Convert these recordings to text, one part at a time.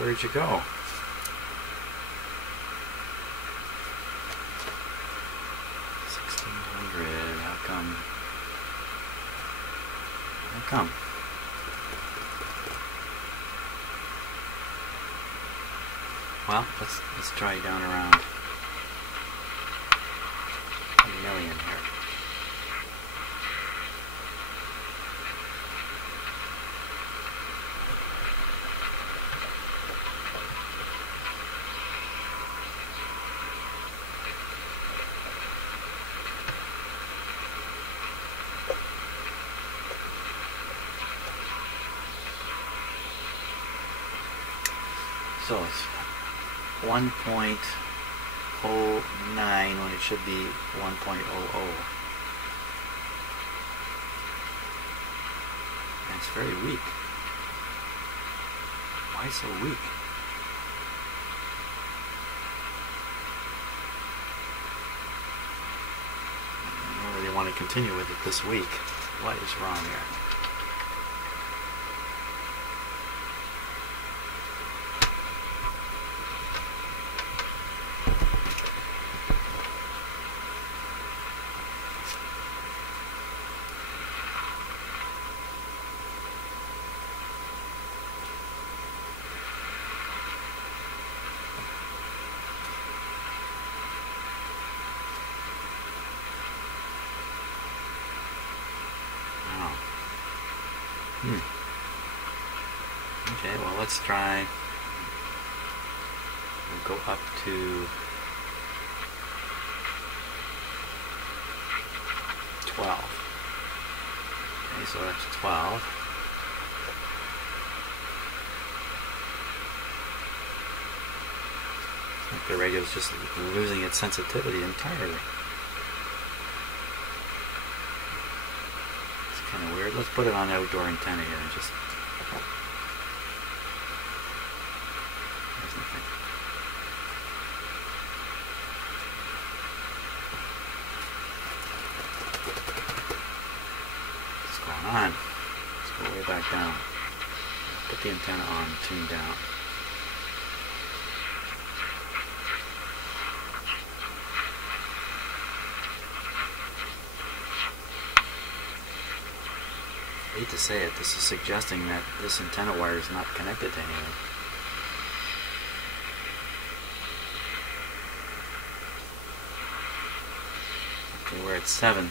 Where'd you go? How come? How come? Well, let's try down around 1,000,000 here. So it's 1.09 when it should be 1.00. That's very weak. Why so weak? I don't really want to continue with it this week. What is wrong here? Okay, well let's try. We'll go up to 12. Okay, so that's 12. I think the radio is just losing its sensitivity entirely. It's kind of weird. Let's put it on outdoor antenna here and just. There's nothing. What's going on? Let's go way back down. Put the antenna on, tune down. I hate to say it, this is suggesting that this antenna wire is not connected to anything. Okay, we're at 7.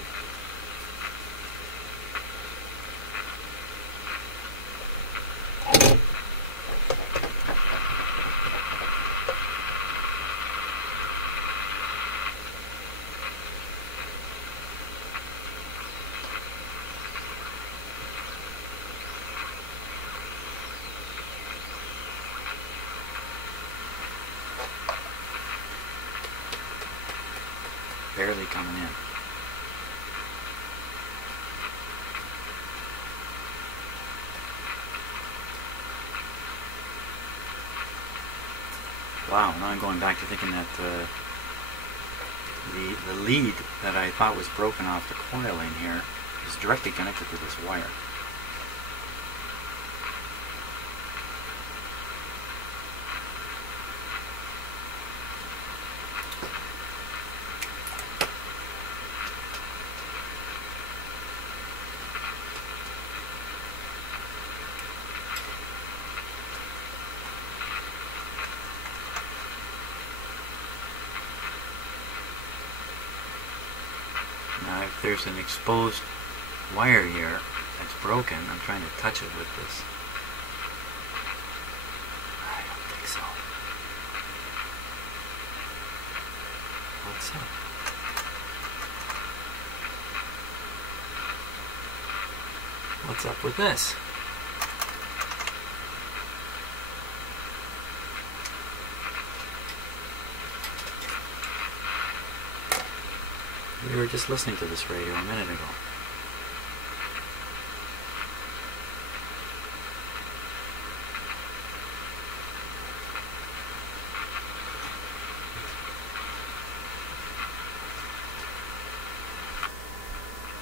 Barely coming in. Wow, now I'm going back to thinking that the lead that I thought was broken off the coil in here is directly connected to this wire. Now if there's an exposed wire here that's broken, I'm trying to touch it with this. I don't think so. What's up? What's up with this? We were just listening to this radio a minute ago.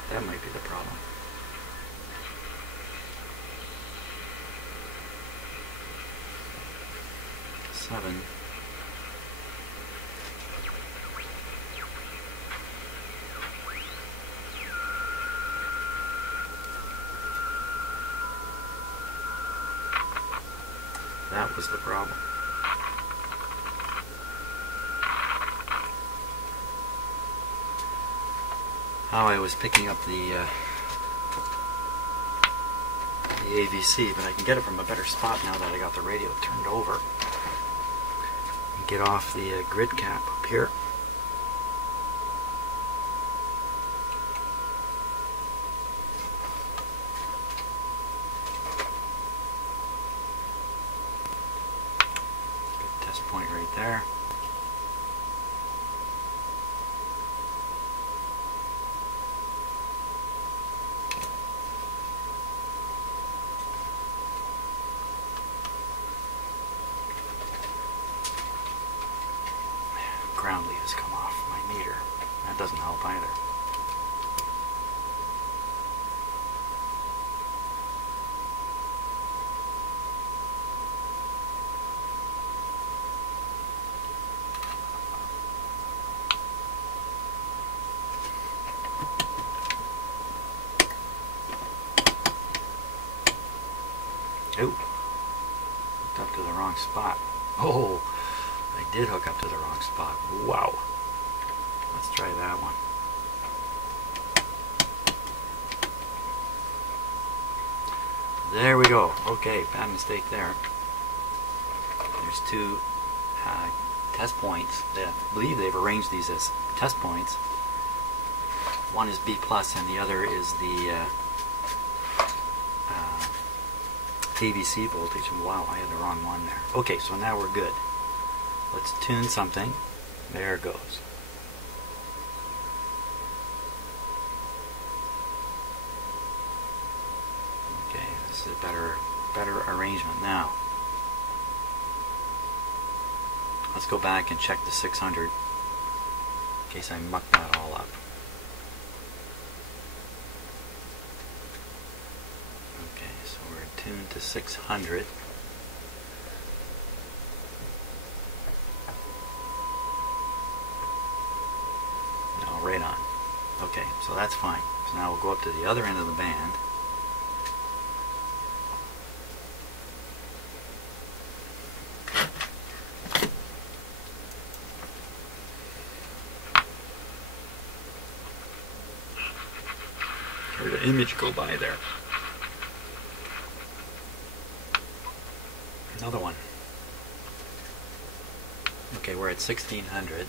That might be the problem. 7. That was the problem. How I was picking up the AVC, but I can get it from a better spot now that I got the radio turned over. And get off the grid cap up here. Good test point right there. Ground lead has come off my meter. That doesn't help either. Oh, hooked up to the wrong spot. Oh, I did hook up to the wrong spot. Wow. Let's try that one. There we go. Okay, bad mistake there. There's two test points. I believe they've arranged these as test points. One is B plus and the other is the AVC voltage. Wow, I had the wrong one there. Okay, so now we're good. Let's tune something. There it goes. Okay, this is a better arrangement now. Let's go back and check the 600 in case I mucked that all up. Okay, so we're tuned to 600. Right on. Okay, so that's fine. So now we'll go up to the other end of the band. Heard an image go by there. Another one. Okay, we're at 1600.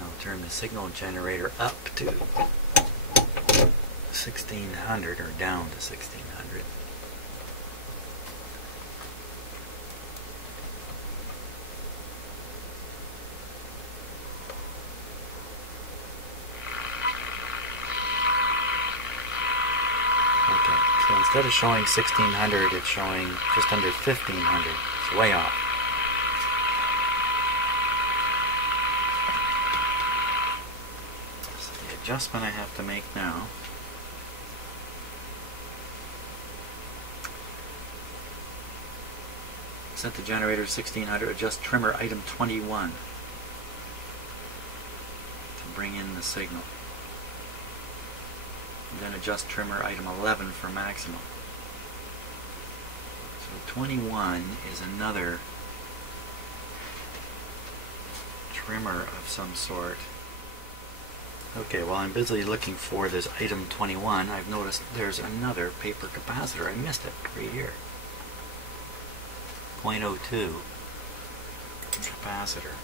I'll turn the signal generator up to 1600 or down to 1600. Okay, so instead of showing 1600, it's showing just under 1500. It's way off. Adjustment I have to make now set the generator 1600, adjust trimmer item 21 to bring in the signal, and then adjust trimmer item 11 for maximum. So 21 is another trimmer of some sort. Okay, while I'm busy looking for this item 21, I've noticed there's another paper capacitor. I missed it right here. 0.02 capacitor.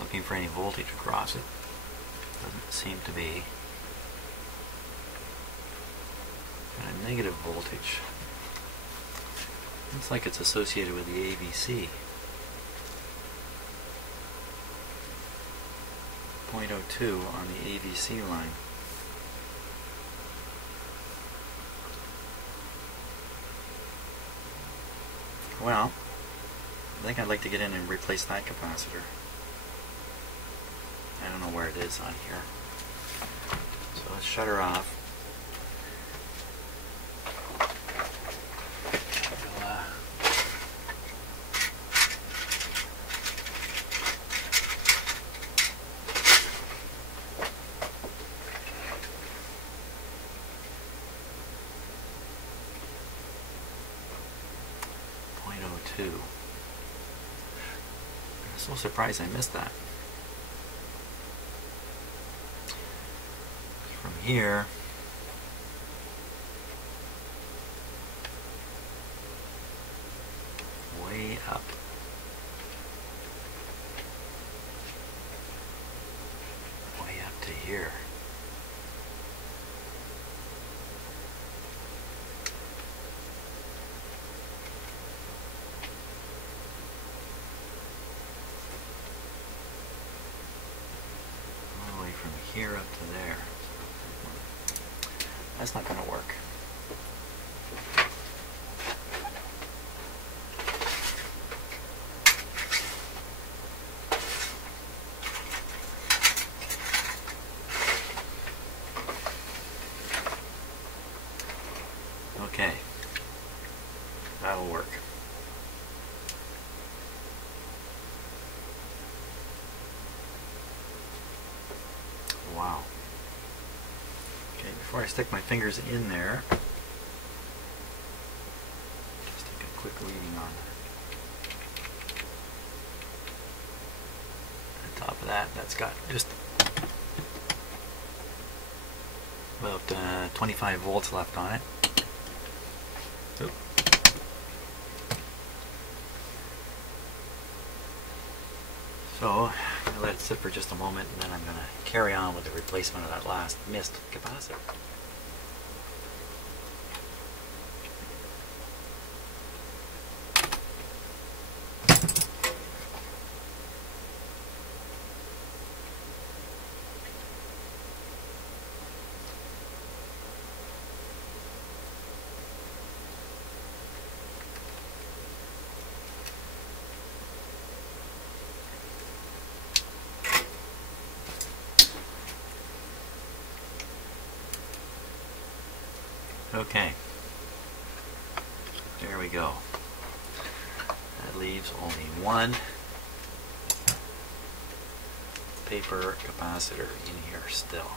Looking for any voltage across it. Doesn't seem to be. Got a negative voltage. Looks like it's associated with the AVC. 0.02 on the AVC line. Well, I think I'd like to get in and replace that capacitor. I don't know where it is on here. So let's shut her off. I'm so surprised I missed that. From here, way up. Way up to here. From here up to there. That's not going to work. Okay. That'll work. Wow. Okay, before I stick my fingers in there, just take a quick reading on the top of that. That's got just about 25 volts left on it. Oop. So, I'm going to let it sit for just a moment, and then I'm going to carry on with the replacement of that last missed capacitor. Okay, there we go. That leaves only one paper capacitor in here still.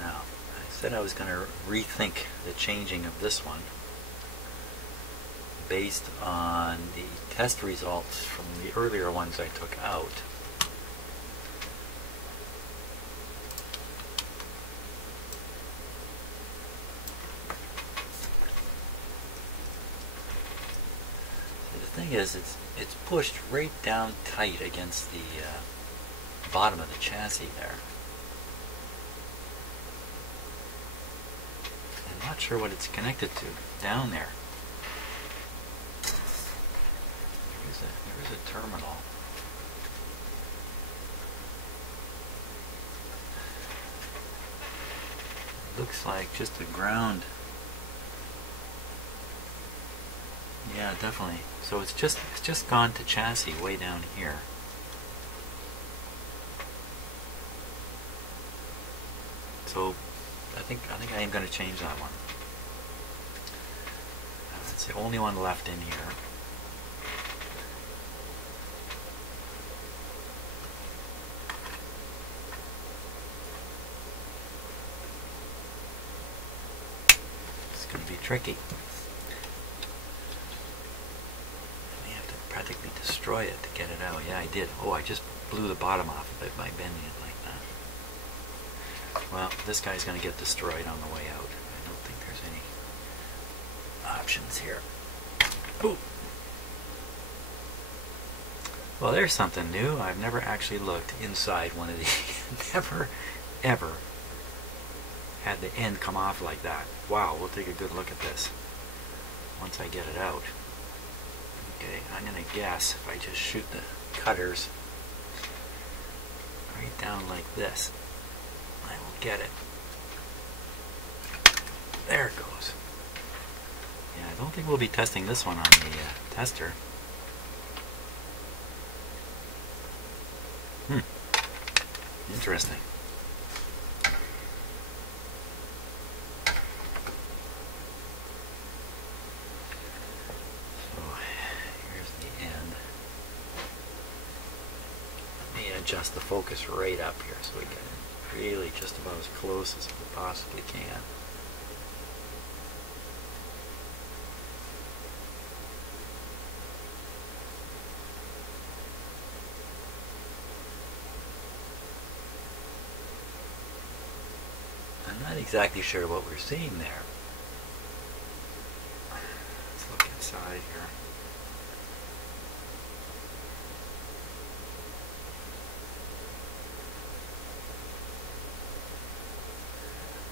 Now, I said I was going to rethink the changing of this one based on the test results from the earlier ones I took out. The thing is, it's pushed right down tight against the bottom of the chassis there. I'm not sure what it's connected to down there. There is a terminal. It looks like just a ground. Yeah, definitely. So it's just gone to chassis way down here. So I think I am going to change that one. That's the only one left in here. It's going to be tricky. Practically destroy it to get it out. Yeah, I did. Oh, I just blew the bottom off of it by bending it like that. Well, this guy's going to get destroyed on the way out. I don't think there's any options here. Ooh. Well, there's something new. I've never actually looked inside one of these. Never, ever had the end come off like that. Wow, we'll take a good look at this once I get it out. Okay, I'm going to guess if I just shoot the cutters right down like this, I will get it. There it goes. Yeah, I don't think we'll be testing this one on the tester. Interesting. So here's the end. Let me adjust the focus right up here so we get really just about as close as we possibly can. I'm not exactly sure what we're seeing there. Let's look inside here.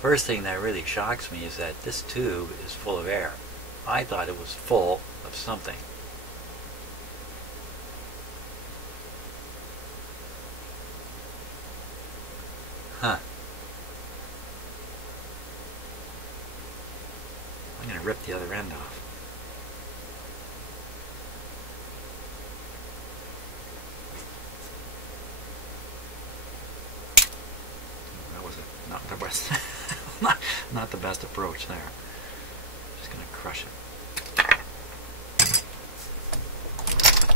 First thing that really shocks me is that this tube is full of air. I thought it was full of something. Huh. I'm going to rip the other end off. That was not the best, not the best approach there. Just going to crush it.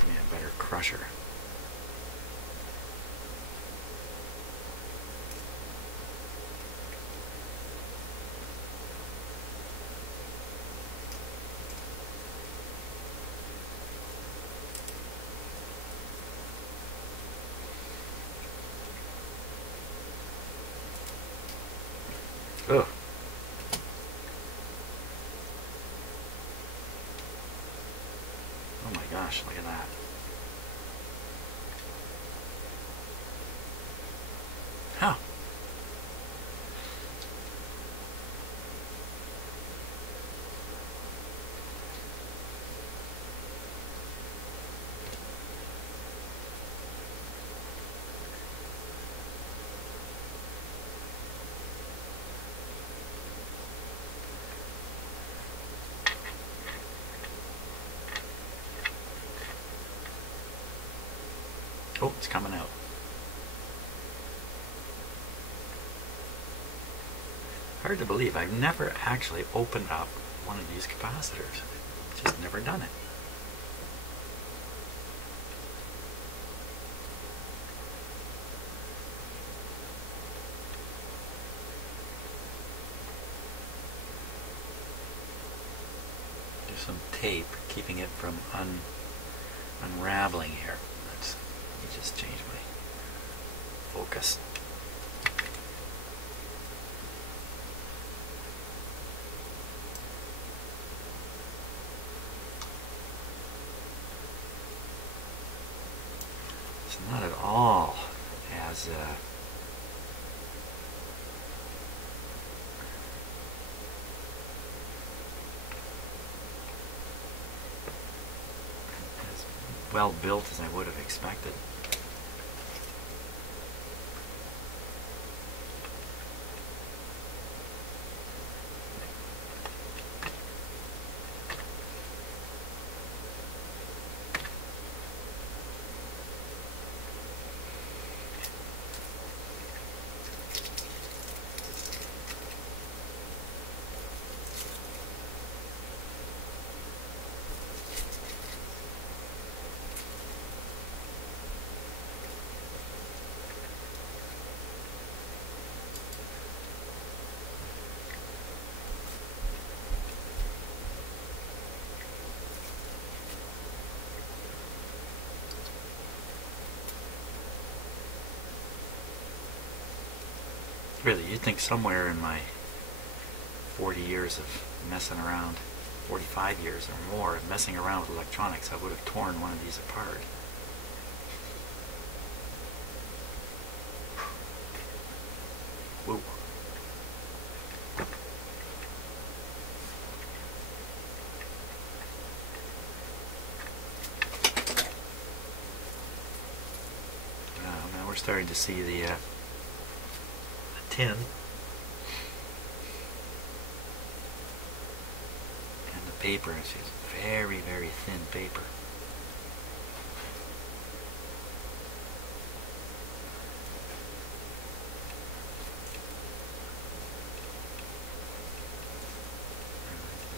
Yeah, better crusher. Ugh. Oh my gosh, look at that. Huh. Oh, it's coming out. Hard to believe. I've never actually opened up one of these capacitors. Just never done it. There's some tape keeping it from unraveling here. Let me just change my focus. It's not at all as well built as I would have expected. Really, you'd think somewhere in my 40 years of messing around, 45 years or more of messing around with electronics, I would have torn one of these apart. Whoa. Now we're starting to see the tin and the paper. It's just very, very thin paper.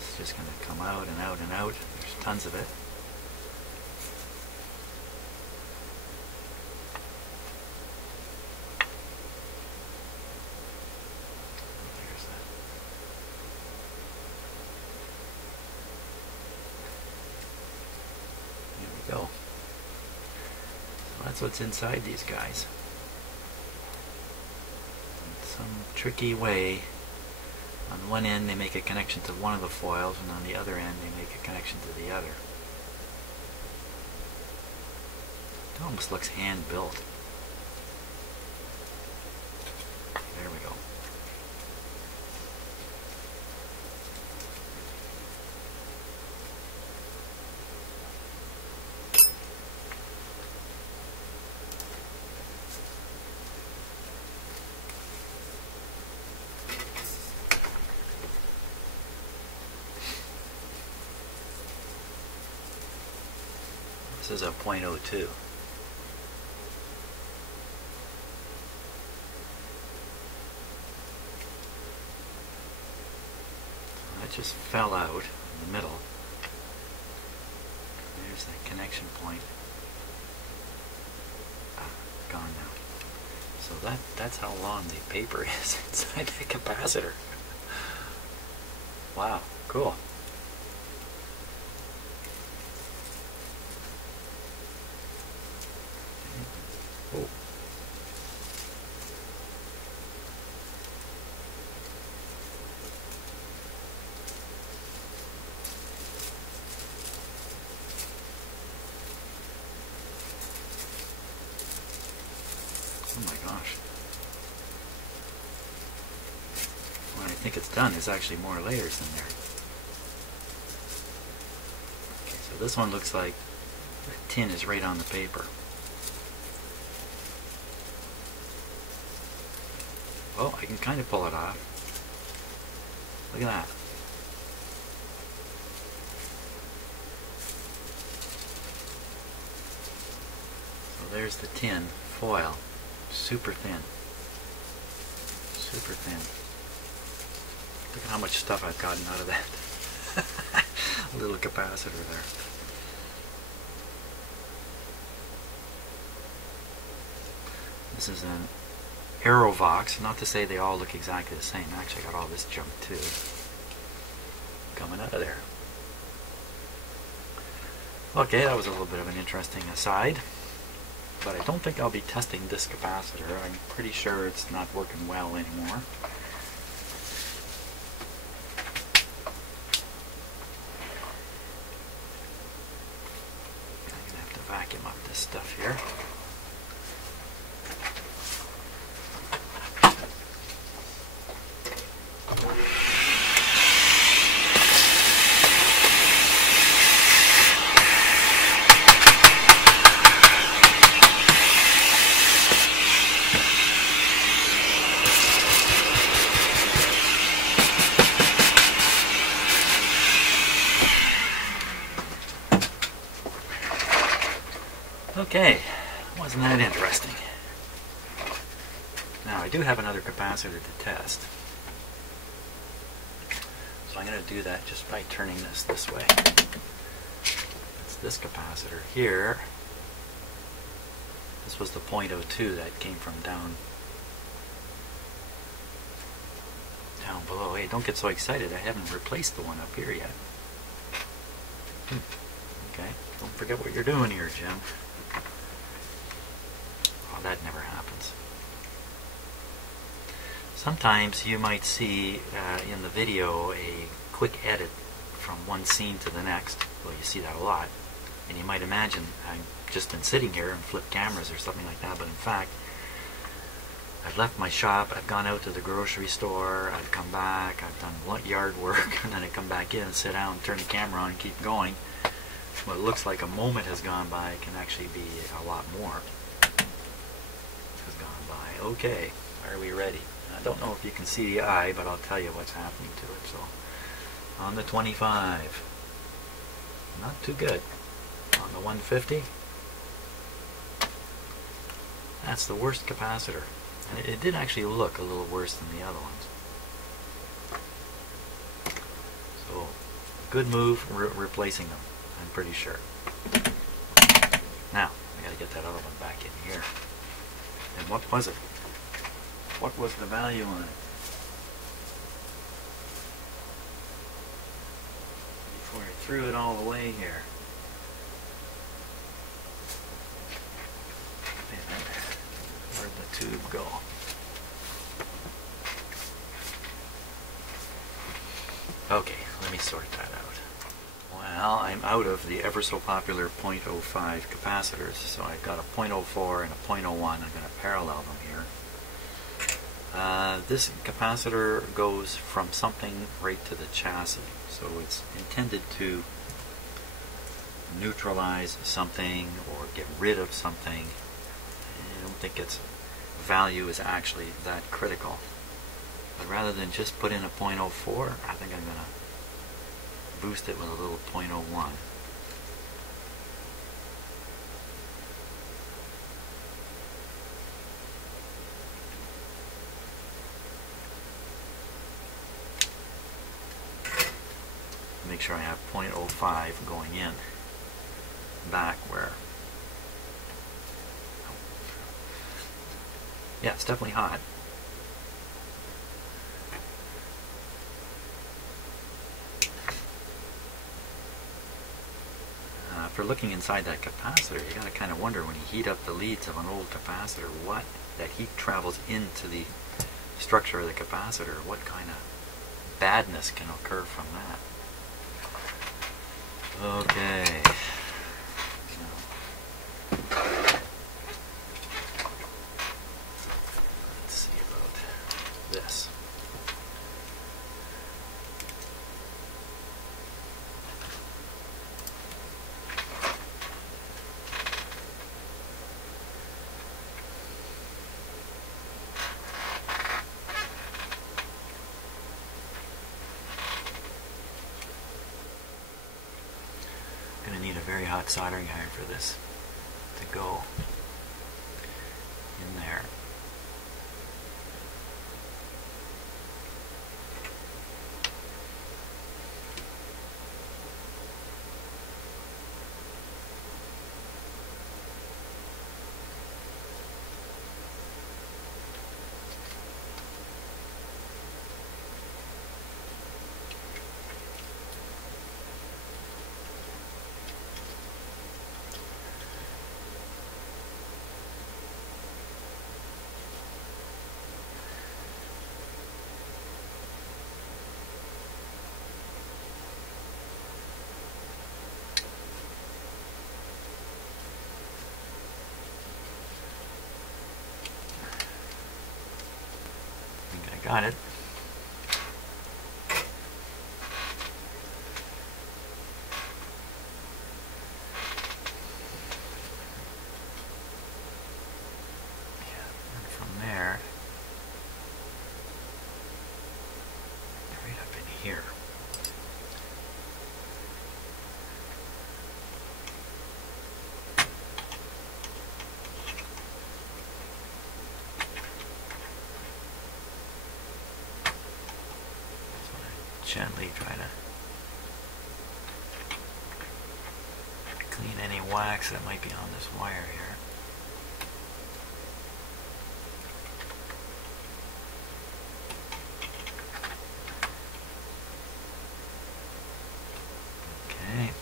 It's just going to come out and out and out. There's tons of it. Go. So that's what's inside these guys. In some tricky way, on one end they make a connection to one of the foils, and on the other end they make a connection to the other. It almost looks hand built. There we go. This is a .02. That just fell out in the middle. There's that connection point. Gone now. So that's how long the paper is inside the capacitor. Wow, cool. Oh. Oh my gosh. What I think it's done is actually more layers in there. Okay, so this one looks like the tin is right on the paper. Well, I can kind of pull it off. Look at that. So there's the tin foil. Super thin. Super thin. Look at how much stuff I've gotten out of that. A little capacitor there. This is an Aerovox. Not to say they all look exactly the same. Actually, I got all this junk too coming out of there. Okay, that was a little bit of an interesting aside. But I don't think I'll be testing this capacitor. I'm pretty sure it's not working well anymore. I'm going to have to vacuum up this stuff here. Okay, wasn't that interesting? Now I do have another capacitor to test. So I'm going to do that just by turning this way. It's this capacitor here. This was the .02 that came from down below. Hey, don't get so excited. I haven't replaced the one up here yet. Okay, don't forget what you're doing here, Jim. Oh, that never happens. Sometimes you might see in the video a quick edit from one scene to the next. Well, you see that a lot. And you might imagine I've just been sitting here and flipped cameras or something like that, but in fact, I've left my shop, I've gone out to the grocery store, I've come back, I've done yard work, and then I come back in and sit down, turn the camera on, and keep going. What looks like a moment has gone by can actually be a lot more has gone by. Okay, are we ready? I don't know if you can see the eye, but I'll tell you what's happening to it. So, on the 25. Not too good. On the 150, that's the worst capacitor. And it did actually look a little worse than the other ones. So, good move replacing them, I'm pretty sure. Now, I gotta get that other one back in here. And what was it? What was the value on it? Before I threw it all away here. Where'd the tube go? Okay, let me sort that out. Well, I'm out of the ever so popular 0.05 capacitors, so I've got a 0.04 and a 0.01. I'm going to parallel them here. This capacitor goes from something right to the chassis, so it's intended to neutralize something or get rid of something. I don't think its value is actually that critical. But rather than just put in a 0.04, I think I'm going to boost it with a little 0.01. Make sure I have 0.05 going in back where, yeah, it's definitely hot. For looking inside that capacitor, you gotta kind of wonder when you heat up the leads of an old capacitor, what that heat travels into the structure of the capacitor, what kind of badness can occur from that. Okay. Let's see about this. Going to need a very hot soldering iron for this to go in there. Got it. Yeah, and from there, right up in here. Gently try to clean any wax that might be on this wire here. Okay.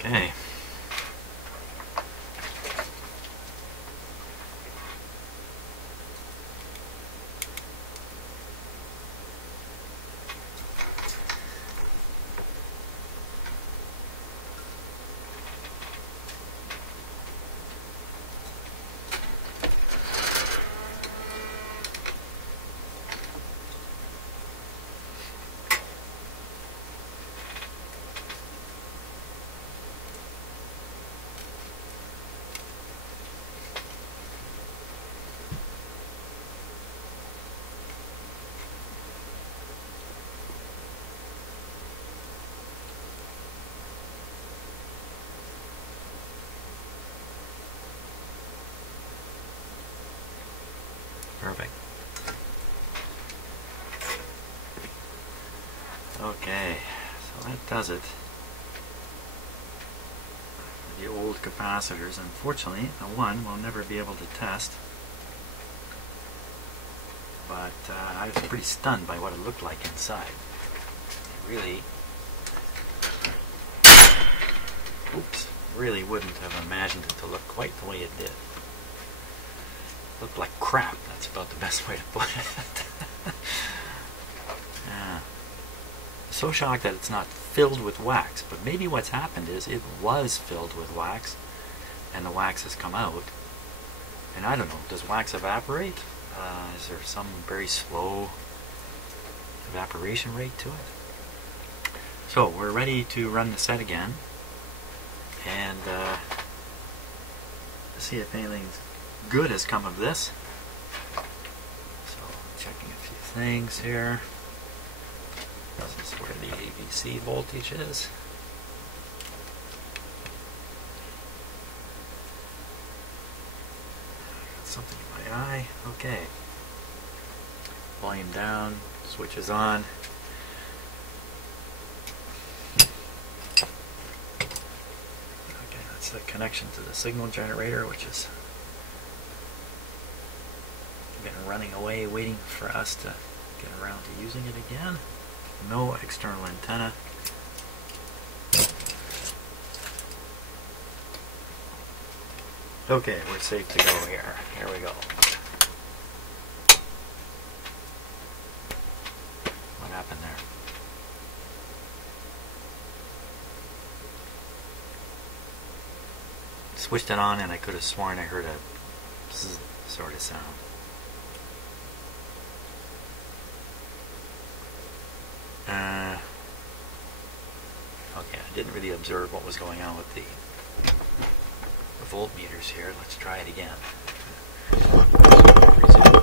Okay. Okay, so that does it. The old capacitors. Unfortunately, the one we'll never be able to test. But I was pretty stunned by what it looked like inside. It really wouldn't have imagined it to look quite the way it did. It looked like crap. That's about the best way to put it. Yeah. So shocked that it's not filled with wax, but maybe what's happened is it was filled with wax and the wax has come out, and I don't know, does wax evaporate? Is there some very slow evaporation rate to it? So we're ready to run the set again and see if anything good has come of this. So checking a few things here. This is where the ABC voltage is. Got something in my eye. Okay. Volume down, switch is on. Okay, that's the connection to the signal generator, which is been running away, waiting for us to get around to using it again. No external antenna. Okay, we're safe to go here. Here we go. What happened there? Switched it on and I could have sworn I heard a zzz sort of sound. Okay, I didn't really observe what was going on with the voltmeters here. Let's try it again.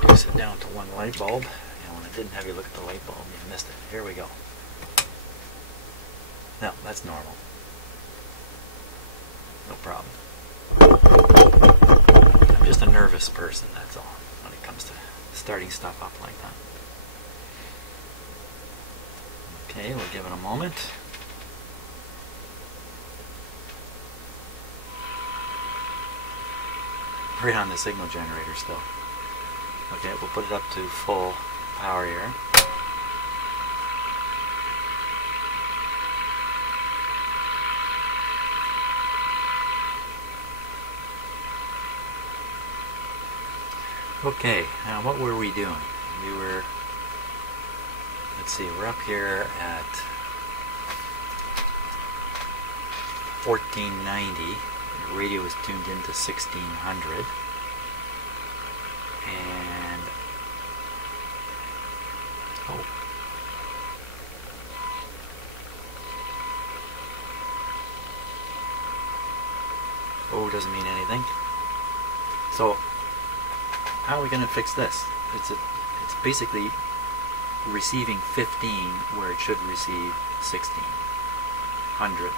Reduce it down to one light bulb, and when I didn't have you look at the light bulb, you missed it. Here we go. No, that's normal. No problem. I'm just a nervous person, that's all, when it comes to starting stuff up like that. Okay, we'll give it a moment. Right on the signal generator still. Okay, we'll put it up to full power here. Okay, now what were we doing? We were, let's see, we're up here at 1490. The radio was tuned into 1600. And oh doesn't mean anything. So how are we going to fix this? It's basically receiving 15 where it should receive 1600.